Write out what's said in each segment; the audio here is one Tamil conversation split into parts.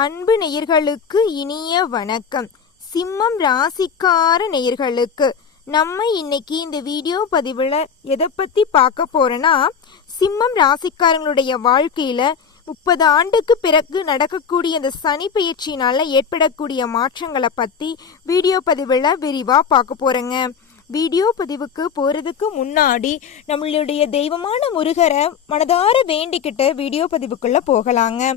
அன்பு நேயர்களுக்கு இனிய வணக்கம். சிம்மம் ராசிக்கார நேயர்களுக்கு நம்ம இன்னைக்கு இந்த வீடியோ பதிவில் எதை பற்றி பார்க்க போறோன்னா, சிம்மம் ராசிக்காரங்களுடைய வாழ்க்கையில் 30 ஆண்டுக்கு பிறகு நடக்கக்கூடிய இந்த சனி பெயர்ச்சியினால ஏற்படக்கூடிய மாற்றங்களை பற்றி வீடியோ பதிவில் விரிவாக பார்க்க போகிறேங்க. வீடியோ பதிவுக்கு போகிறதுக்கு முன்னாடி நம்மளுடைய தெய்வமான முருகரை மனதார வேண்டிக்கிட்டு வீடியோ பதிவுக்குள்ளே போகலாங்க.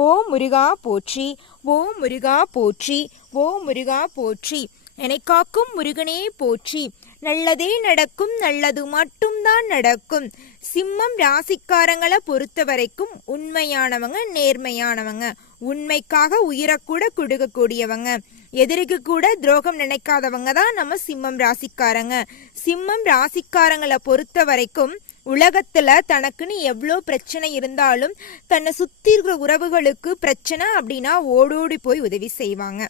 ஓ முருகா போற்றி, ஓ முருகா போற்றி, ஓ முருகா போற்றி, என்னை காக்கும் முருகனே போற்றி. நல்லதே நடக்கும், நல்லது மட்டும்தான் நடக்கும். சிம்மம் ராசிக்காரங்களை பொறுத்த வரைக்கும் உண்மையானவங்க, நேர்மையானவங்க, உண்மைக்காக உயிரக்கூட கொடுக்கக்கூடியவங்க, எதிரிக்கு கூட துரோகம் நினைக்காதவங்க தான் நம்ம சிம்மம் ராசிக்காரங்க. சிம்மம் ராசிக்காரங்களை பொறுத்த வரைக்கும் உலகத்துல தனக்குன்னு எவ்வளோ பிரச்சனை இருந்தாலும் தன்னை சுத்தி இருக்கிற உறவுகளுக்கு பிரச்சனை அப்படின்னா ஓடோடி போய் உதவி செய்வாங்க.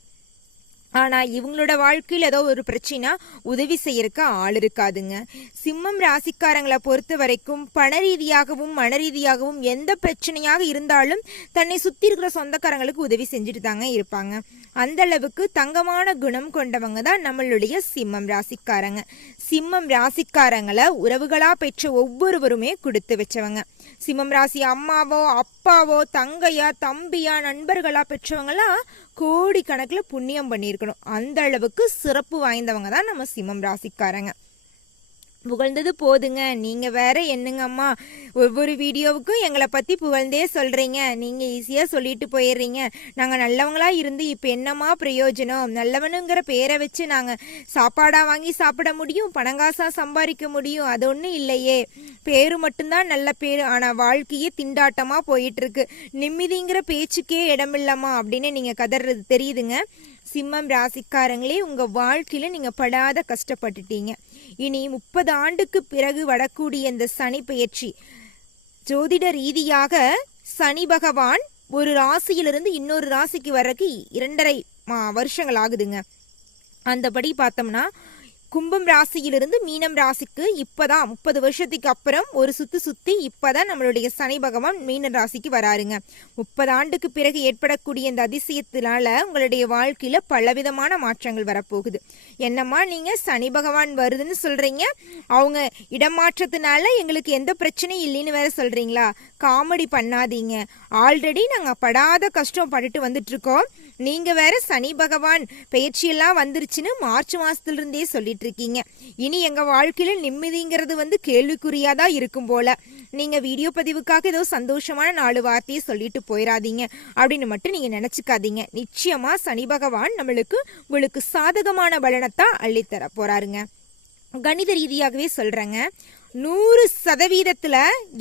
ஆனா இவங்களோட வாழ்க்கையில் ஏதோ ஒரு பிரச்சனை உதவி செய்யறதுக்கு ஆள் இருக்காதுங்க. சிம்மம் ராசிக்காரங்களை பொறுத்த வரைக்கும் பண ரீதியாகவும் மன ரீதியாகவும் எந்த பிரச்சனையாக இருந்தாலும் தன்னை சுத்தி இருக்கிற சொந்தக்காரங்களுக்கு உதவி செஞ்சுட்டு தாங்க இருப்பாங்க. அந்த அளவுக்கு தங்கமான குணம் கொண்டவங்க தான் நம்மளுடைய சிம்மம் ராசிக்காரங்க. சிம்மம் ராசிக்காரங்களை உறவுகளா பெற்ற ஒவ்வொருவருமே கொடுத்து வச்சவங்க. சிம்மம் ராசி அம்மாவோ அப்பாவோ தங்கையா தம்பியா நண்பர்களா பெற்றவங்களாம் கோடி கணக்கில் புண்ணியம் பண்ணியிருக்கணும். அந்த அளவுக்கு சிறப்பு வாய்ந்தவங்க தான் நம்ம சிம்மம் ராசிக்காரங்க. புகழ்ந்தது போதுங்க, நீங்க வேற என்னங்கம்மா ஒவ்வொரு வீடியோவுக்கும் எங்களை பத்தி புகழ்ந்தே சொல்றீங்க, நீங்க ஈஸியா சொல்லிட்டு போயிடுறீங்க, நாங்க நல்லவங்களா இருந்து இப்ப என்னமா பிரயோஜனம், நல்லவனுங்கிற பேரை வச்சு நாங்க சாப்பாடா வாங்கி சாப்பிட முடியும், பணங்காசா சம்பாதிக்க முடியும், அது ஒன்றும் இல்லையே, பேரு மட்டும்தான் நல்ல பேரு, ஆனா வாழ்க்கையே திண்டாட்டமா போயிட்டு இருக்கு, நிம்மதிங்கிற பேச்சுக்கே இடமில்லமா அப்படின்னு நீங்க கதறது தெரியுதுங்க. சிம்மம் ராசிக்காரங்களே, உங்க வாழ்க்கையில நீங்க படாத கஷ்டப்பட்டுட்டீங்க. இனி 30 ஆண்டுக்கு பிறகு வரக்கூடிய இந்த சனி பெயர்ச்சி ஜோதிட ரீதியாக சனி பகவான் ஒரு ராசியிலிருந்து இன்னொரு ராசிக்கு வர்றதுக்கு 2.5 வருஷங்கள் ஆகுதுங்க. அந்தபடி பார்த்தோம்னா கும்பம் ராசியிலிருந்து மீனம் ராசிக்கு இப்பதான் 30 வருஷத்துக்கு அப்புறம் ஒரு சுத்தி இப்பதான் நம்மளுடைய சனி பகவான் மீன ராசிக்கு வராருங்க. 30 ஆண்டுக்கு பிறகு ஏற்படக்கூடிய இந்த அதிசயத்தினால உங்களுடைய வாழ்க்கையில பலவிதமான மாற்றங்கள் வரப்போகுது. என்னம்மா நீங்க சனி பகவான் வருதுன்னு சொல்றீங்க, அவங்க இடமாற்றத்தினால எங்களுக்கு எந்த பிரச்சனையும் இல்லைன்னு வேற சொல்றீங்களா? காமெடி பண்ணாதீங்க. ஆல்ரெடி நாங்க படாத கஷ்டம் பட்டுட்டு வந்துட்டு இருக்கோம், நீங்க வேற சனி பகவான் பெயர்ச்சியெல்லாம் வந்துருச்சுன்னு மார்ச் மாசத்துல இருந்தே சொல்லிட்டு இருக்கீங்க. இனி எங்க வாழ்க்கையில நிம்மதிங்கிறது கேள்விக்குறியாதான் இருக்கும் போல. நீங்க வீடியோ பதிவுக்காக ஏதோ சந்தோஷமான 4 வார்த்தையை சொல்லிட்டு போயிடாதீங்க அப்படின்னு மட்டும் நீங்க நினைச்சுக்காதீங்க. நிச்சயமா சனி பகவான் உங்களுக்கு சாதகமான பலனத்தான் அள்ளித்தர போறாருங்க. கணித ரீதியாகவே சொல்றேங்க, 100%த்துல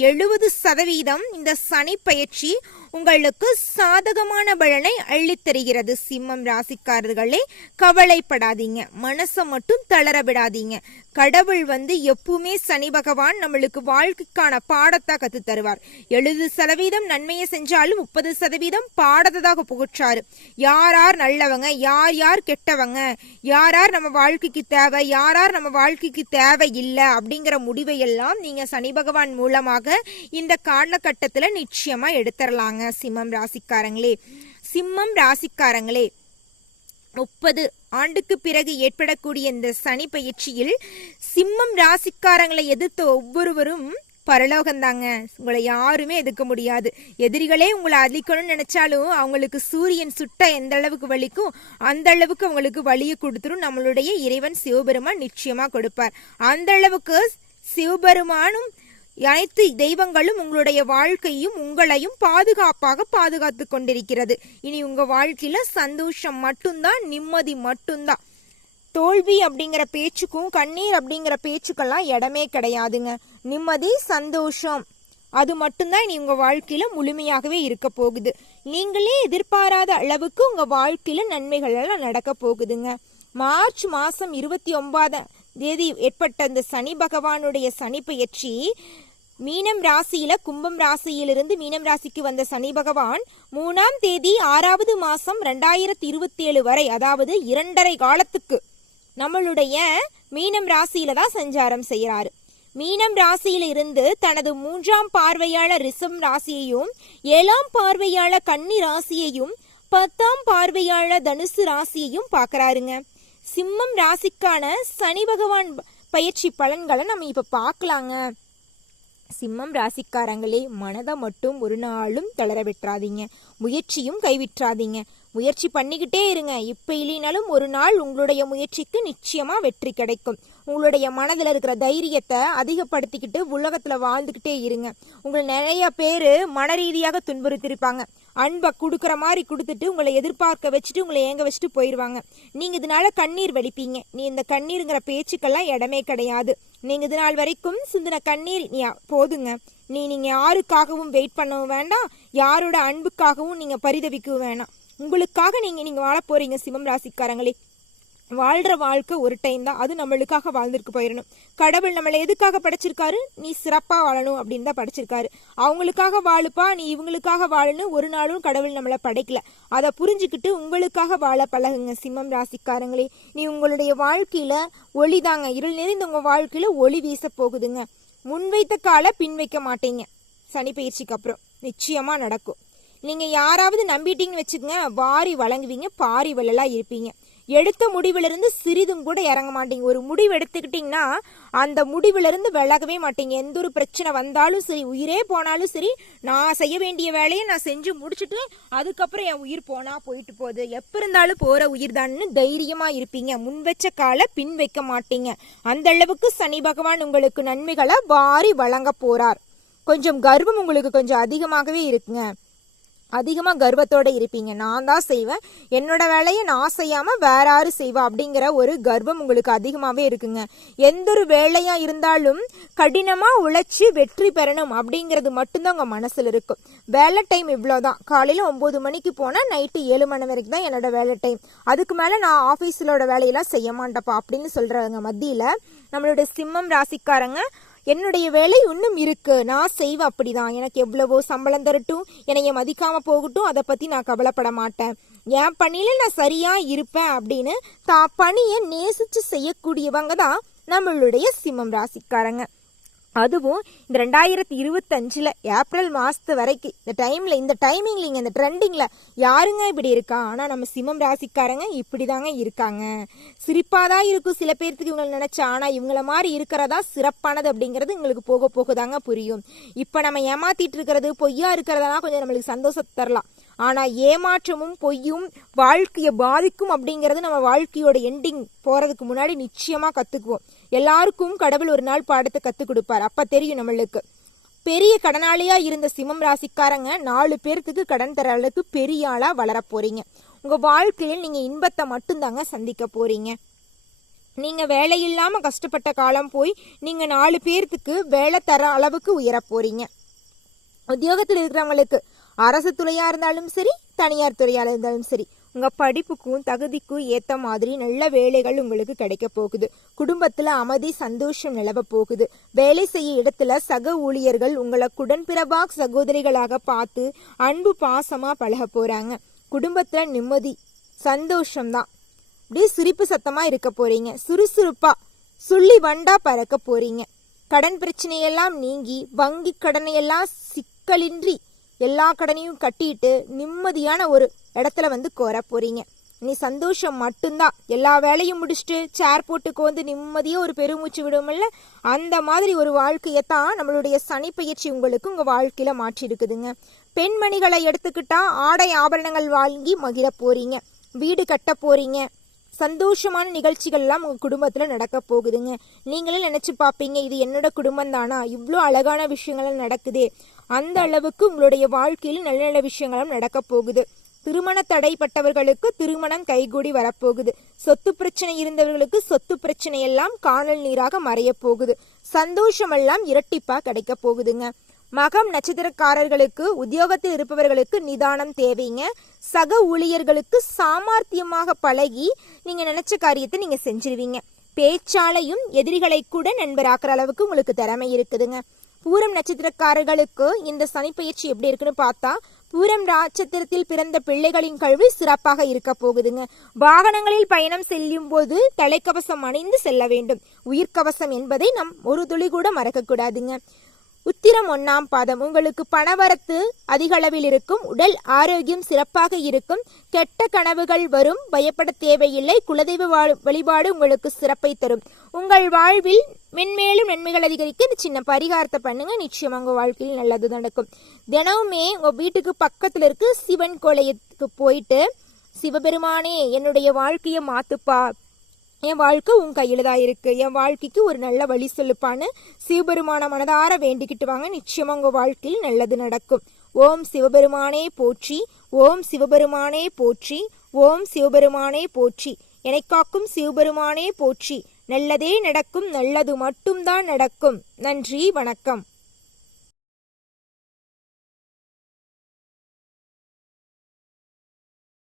70% இந்த சனி பயிற்சி உங்களுக்கு சாதகமான பலனை அள்ளித்தருகிறது. சிம்மம் ராசிக்காரர்களே, கவலைப்படாதீங்க, மனசை மட்டும் தளர விடாதீங்க. கடவுள் எப்பவுமே சனி பகவான் நம்மளுக்கு வாழ்க்கைக்கான பாடத்தை கத்து தருவார். 70% நன்மையை செஞ்சாலும் 30% பாடத்தாக புகற்றாரு. யார் நல்லவங்க, யார் கெட்டவங்க, யார் நம்ம வாழ்க்கைக்கு தேவை, யார் நம்ம வாழ்க்கைக்கு தேவை இல்லை அப்படிங்கிற முடிவை எல்லாம் நீங்க சனி பகவான் மூலமாக இந்த காலகட்டத்துல நிச்சயமா எடுத்துடலாங்க. சிம்மம் ராசிக்காரங்களே, சிம்மம் ராசிக்காரங்களே, 30 ஆண்டுக்கு பிறகு ஏற்படக்கூடிய இந்த சனி பயிற்சியில் சிம்மம் ராசிக்காரங்களை எதிர்த்த ஒவ்வொருவரும் பரலோகந்தாங்க. உங்களை யாருமே எதிர்க்க முடியாது. எதிரிகளே உங்களை அழிக்கணும்னு நினைச்சாலும் அவங்களுக்கு சூரியன் சுட்ட எந்த அளவுக்கு வலிக்கும் அந்த அளவுக்கு அவங்களுக்கு வலியை கொடுத்துரும் நம்மளுடைய இறைவன் சிவபெருமான் நிச்சயமா கொடுப்பார். அந்த அளவுக்கு சிவபெருமானும் அனைத்து தெய்வங்களும் உங்களுடைய வாழ்க்கையும் உங்களையும் பாதுகாப்பாக பாதுகாத்து கொண்டிருக்கிறது. இனி உங்க வாழ்க்கையில சந்தோஷம் மட்டும்தான், நிம்மதி மட்டும்தான். தோல்வி அப்படிங்கிற பேச்சுக்கும் கண்ணீர் அப்படிங்கிற பேச்சுக்கெல்லாம் இடமே கிடையாதுங்க. நிம்மதி, சந்தோஷம், அது மட்டும்தான் இனி உங்க வாழ்க்கையில முழுமையாகவே இருக்க போகுது. நீங்களே எதிர்பாராத அளவுக்கு உங்க வாழ்க்கையில நன்மைகள் எல்லாம் நடக்க போகுதுங்க. மார்ச் மாசம் 29ஆம் தேதி ஏற்பட்ட இந்த சனி பகவானுடைய சனி பெயர்ச்சி மீனம் ராசியில கும்பம் ராசியிலிருந்து மீனம் ராசிக்கு வந்த சனி பகவான் 3ஆம் தேதி 6வது மாசம் 2027 வரை, அதாவது 2.5 காலத்துக்கு நம்மளுடைய மீனம் ராசியில தான் சஞ்சாரம் செய்யறாரு. மீனம் ராசியில இருந்து தனது 3ஆம் பார்வையாளர் ரிஷம் ராசியையும் 7ஆம் பார்வையாளர் கன்னி ராசியையும் 10ஆம் பார்வையாளர் தனுசு ராசியையும் பார்க்கறாருங்க. சிம்மம் ராசிக்கான சனி பகவான் பயிற்சி பலன்களை நம்ம இப்ப பார்க்கலாங்க. சிம்மம் ராசிக்காரங்களே, மனதை மட்டும் ஒரு நாளும் தளர விட்டுறாதீங்க, முயற்சியும் கைவிட்டுறாதீங்க. முயற்சி பண்ணிக்கிட்டே இருங்க. இப்ப இல்லைனாலும் ஒரு நாள் உங்களுடைய முயற்சிக்கு நிச்சயமா வெற்றி கிடைக்கும். உங்களுடைய மனதில் இருக்கிற தைரியத்தை அதிகப்படுத்திக்கிட்டு உலகத்துல வாழ்ந்துக்கிட்டே இருங்க. உங்களை நிறைய பேர் மன ரீதியாக துன்புறுத்திருப்பாங்க. அன்பை கொடுக்குற மாதிரி கொடுத்துட்டு உங்களை எதிர்பார்க்க வச்சுட்டு உங்களை ஏங்க வச்சுட்டு போயிடுவாங்க. நீங்க இதனால கண்ணீர் வடிப்பீங்க. நீ இந்த கண்ணீருங்கிற பேச்சுக்கெல்லாம் இடமே கிடையாது. நீங்க இது நாள் வரைக்கும் சிந்தின கண்ணீர் போதுங்க. நீங்க யாருக்காகவும் வெயிட் பண்ணவும் வேண்டாம், யாரோட அன்புக்காகவும் நீங்க பரிதவிக்கவும் வேணாம். உங்களுக்காக நீங்க வாழ போறீங்க. சிம்மம் ராசிக்காரங்களே, வாழ்ற வாழ்க்கை ஒரு டைம் தான், அது நம்மளுக்காக வாழ்ந்துருக்கு போயிடணும். கடவுள் நம்மளை எதுக்காக படைச்சிருக்காரு? நீ சிறப்பா வாழணும் அப்படின்னு தான் படைச்சிருக்காரு. அவங்களுக்காக வாழுப்பா, நீ இவங்களுக்காக வாழணும் ஒரு நாளும் கடவுள் நம்மளை படைக்கல. அதை புரிஞ்சுக்கிட்டு உங்களுக்காக வாழ பழகுங்க. சிம்மம் ராசிக்காரங்களே, நீ உங்களுடைய வாழ்க்கையில ஒளிதாங்க. இருள் நிறைந்த உங்க வாழ்க்கையில ஒளி வீச போகுதுங்க. முன்வைத்த கால பின் வைக்க மாட்டீங்க. சனி பயிற்சிக்கு அப்புறம் நிச்சயமா நடக்கும். நீங்க யாராவது நம்பிட்டீங்கன்னு வச்சுக்கோங்க, வாரி வழங்குவீங்க, பாரி வள்ளலா இருப்பீங்க. எடுத்த முடிவிலிருந்து சிறிதும் கூட இறங்க மாட்டீங்க. ஒரு முடிவு எடுத்துக்கிட்டீங்கன்னா அந்த முடிவிலிருந்து விலகவே மாட்டீங்க. எந்த ஒரு பிரச்சனை வந்தாலும் சரி, உயிரே போனாலும் சரி, நான் செய்ய வேண்டிய வேலையை நான் செஞ்சு முடிச்சுட்டு அதுக்கப்புறம் என் உயிர் போனா போயிட்டு போகுது, எப்ப இருந்தாலும் போற உயிர் தான்னு தைரியமா இருப்பீங்க. முன் வச்ச கால பின் வைக்க மாட்டீங்க. அந்த அளவுக்கு சனி பகவான் உங்களுக்கு நன்மைகளை வாரி வழங்க போறார். கொஞ்சம் கர்வம் உங்களுக்கு கொஞ்சம் அதிகமாகவே இருக்குங்க. அதிகமா கர்வத்தோட இருப்பீங்க. நான் தான் செய்வேன், என்னோட வேலையை நான் செய்யாம வேற யாரு செய்வா அப்படிங்கிற ஒரு கர்வம் உங்களுக்கு அதிகமாவே இருக்குங்க. எந்த ஒரு வேலையா இருந்தாலும் கடினமா உழைச்சி வெற்றி பெறணும் அப்படிங்கிறது மட்டும்தான் உங்க மனசுல இருக்கும். வேலை டைம் இவ்வளவுதான். காலையில 9 மணிக்கு போனா நைட்டு 7 மணி வரைக்கும் தான் என்னோட வேலை டைம். அதுக்கு மேல நான் ஆபீஸ்லோட வேலையெல்லாம் செய்ய மாட்டேப்பா அப்படின்னு சொல்றவங்க மத்தியில நம்மளுடைய சிம்மம் ராசிக்காரங்க, என்னுடைய வேலை இன்னும் இருக்கு, நான் செய்வேன், அப்படிதான், எனக்கு எவ்வளவோ சம்பளம் தரட்டும், என்னைய மதிக்காம போகட்டும், அதை பத்தி நான் கவலைப்பட மாட்டேன், என் பணியில நான் சரியா இருப்பேன் அப்படின்னு தான் பணியை நேசிச்சு செய்யக்கூடியவங்க தான் நம்மளுடைய சிம்மம் ராசிக்காரங்க. அதுவும் இந்த 2025 ஏப்ரல் மாசத்து வரைக்கும் இந்த டைமிங்ல இந்த ட்ரெண்டிங்ல யாருங்க இப்படி இருக்கா? ஆனா நம்ம சிம்மம் ராசிக்காரங்க இப்படிதாங்க இருக்காங்க. சிரிப்பாதான் இருக்கும் சில பேர்த்துக்கு இவங்களை நினைச்சா, ஆனா இவங்கள மாதிரி இருக்கிறதா சிறப்பானது அப்படிங்கிறது உங்களுக்கு போக போகதாங்க புரியும். இப்ப நம்ம ஏமாத்திட்டு இருக்கிறது, பொய்யா இருக்கிறதெல்லாம் கொஞ்சம் நம்மளுக்கு சந்தோஷத்தை தரலாம். ஆனா ஏமாற்றமும் பொய்யும் வாழ்க்கையை பாதிக்கும் அப்படிங்கிறது நம்ம வாழ்க்கையோட எண்டிங் போறதுக்கு முன்னாடி நிச்சயமா கத்துக்குவோம். எல்லாருக்கும் கடவுள் ஒரு நாள் பாடத்தை கத்துக் கொடுப்பார். அப்ப தெரியும் நம்மளுக்கு. பெரிய கடனாளியா இருந்த சிம்மம் ராசிக்காரங்க 4 பேர்த்துக்கு கடன் தர அளவுக்கு பெரிய ஆளா வளர போறீங்க. உங்க வாழ்க்கையில் நீங்க இன்பத்தை மட்டும்தாங்க சந்திக்க போறீங்க. நீங்க வேலை இல்லாம கஷ்டப்பட்ட காலம் போய் நீங்க 4 பேர்த்துக்கு வேலை தர அளவுக்கு உயர போறீங்க. உத்தியோகத்தில் இருக்கிறவங்களுக்கு அரசு துறையா இருந்தாலும் சரி, தனியார் துறையா இருந்தாலும் சரி, உங்க படிப்புக்கும் தகுதிக்கும் ஏத்த மாதிரி நல்ல வேலைகள் உங்களுக்கு கிடைக்க போகுது. குடும்பத்துல அமைதி சந்தோஷம் நிலவ போகுது. வேலை செய்ய இடத்துல சக ஊழியர்கள் உங்களை குடன்பிறவா சகோதரிகளாக பார்த்து அன்பு பாசமா பழக போறாங்க. குடும்பத்துல நிம்மதி சந்தோஷம்தான். அப்படியே சிரிப்பு சத்தமா இருக்க போறீங்க. சுறுசுறுப்பா சொல்லி வண்டா பறக்க போறீங்க. கடன் பிரச்சனையெல்லாம் நீங்கி வங்கி கடனையெல்லாம் சிக்கலின்றி எல்லா கடனையும் கட்டிட்டு நிம்மதியான ஒரு இடத்துல கோர போறீங்க. நீ சந்தோஷம் மட்டும்தான். எல்லா வேலையும் முடிச்சுட்டு சேர் போட்டுக்கு நிம்மதியா ஒரு பெருமூச்சு விடுமில்ல, அந்த மாதிரி ஒரு வாழ்க்கையத்தான் நம்மளுடைய சனி பயிற்சி உங்களுக்கு உங்க வாழ்க்கையில மாற்றி இருக்குதுங்க. பெண்மணிகளை எடுத்துக்கிட்டா ஆடை ஆபரணங்கள் வாங்கி மகிழ போறீங்க. வீடு கட்ட போறீங்க. சந்தோஷமான நிகழ்ச்சிகள் எல்லாம் உங்க குடும்பத்துல நடக்க போகுதுங்க. நீங்களே நினைச்சு பாப்பீங்க, இது என்னோட குடும்பம் தானா, இவ்வளோ அழகான விஷயங்கள் நடக்குதே. அந்த அளவுக்கு உங்களுடைய வாழ்க்கையில் நல்ல நல்ல விஷயங்களும் நடக்க போகுது. திருமண தடைப்பட்டவர்களுக்கு திருமணம் கைகூடி வரப்போகுது. சொத்து பிரச்சனை இருந்தவர்களுக்கு சொத்து பிரச்சனை எல்லாம் காணல் நீராக மறைய போகுது. சந்தோஷம் எல்லாம் இரட்டிப்பா கிடைக்க போகுதுங்க. மகம் நட்சத்திரக்காரர்களுக்கு உத்தியோகத்தில் இருப்பவர்களுக்கு நிதானம் தேவைங்க. சக ஊழியர்களுக்கு சாமர்த்தியமாக பழகி நீங்க நினைச்ச காரியத்தை நீங்க செஞ்சிருவீங்க. பேச்சாலையும் எதிரிகளை கூட நண்பராக்குற அளவுக்கு உங்களுக்கு திறமை இருக்குதுங்க. பூரம் நட்சத்திரக்காரர்களுக்கு இந்த சனி பயிற்சி எப்படி இருக்குன்னு பார்த்தா, பூரம் நட்சத்திரத்தில் பிறந்த பிள்ளைகளின் கல்வி சிறப்பாக இருக்க போகுதுங்க. வாகனங்களில் பயணம் செல்லும் போது தலைக்கவசம் அணிந்து செல்ல வேண்டும். உயிர்கவசம் என்பதை நாம் ஒரு துளி கூட மறக்க கூடாதுங்க. உத்திரம் 1ஆம் பாதம் உங்களுக்கு பணவரத்து அதிக அளவில் இருக்கும். உடல் ஆரோக்கியம் சிறப்பாக இருக்கும். கெட்ட கனவுகள் வரும். பயப்பட தேவையில்லை. குலதெய்வ வழிபாடு உங்களுக்கு சிறப்பை தரும். உங்கள் வாழ்வில் மென்மேலும் நன்மைகள் அதிகரிக்க இந்த சின்ன பரிகாரத்தை பண்ணுங்க. நிச்சயம் உங்க வாழ்க்கையில் நல்லது நடக்கும். தினமுமே உங்க வீட்டுக்கு பக்கத்துல இருக்கு சிவன் கோயிலுக்கு போயிட்டு, சிவபெருமானே என்னுடைய வாழ்க்கையை மாத்துப்பா, என் வாழ்க்கை உன் கையில தான் இருக்கு, என் வாழ்க்கைக்கு ஒரு நல்ல வழி சொல்லுப்பான்னு சிவபெருமான மனதார வேண்டிக்கிட்டு வாங்க. நிச்சயமா உங்க வாழ்க்கையில் நல்லது நடக்கும். ஓம் சிவபெருமானே போற்றி, ஓம் சிவபெருமானே போற்றி, ஓம் சிவபெருமானே போற்றி, என்னை காக்கும் சிவபெருமானே போற்றி. நல்லதே நடக்கும், நல்லது மட்டும்தான் நடக்கும். நன்றி, வணக்கம்.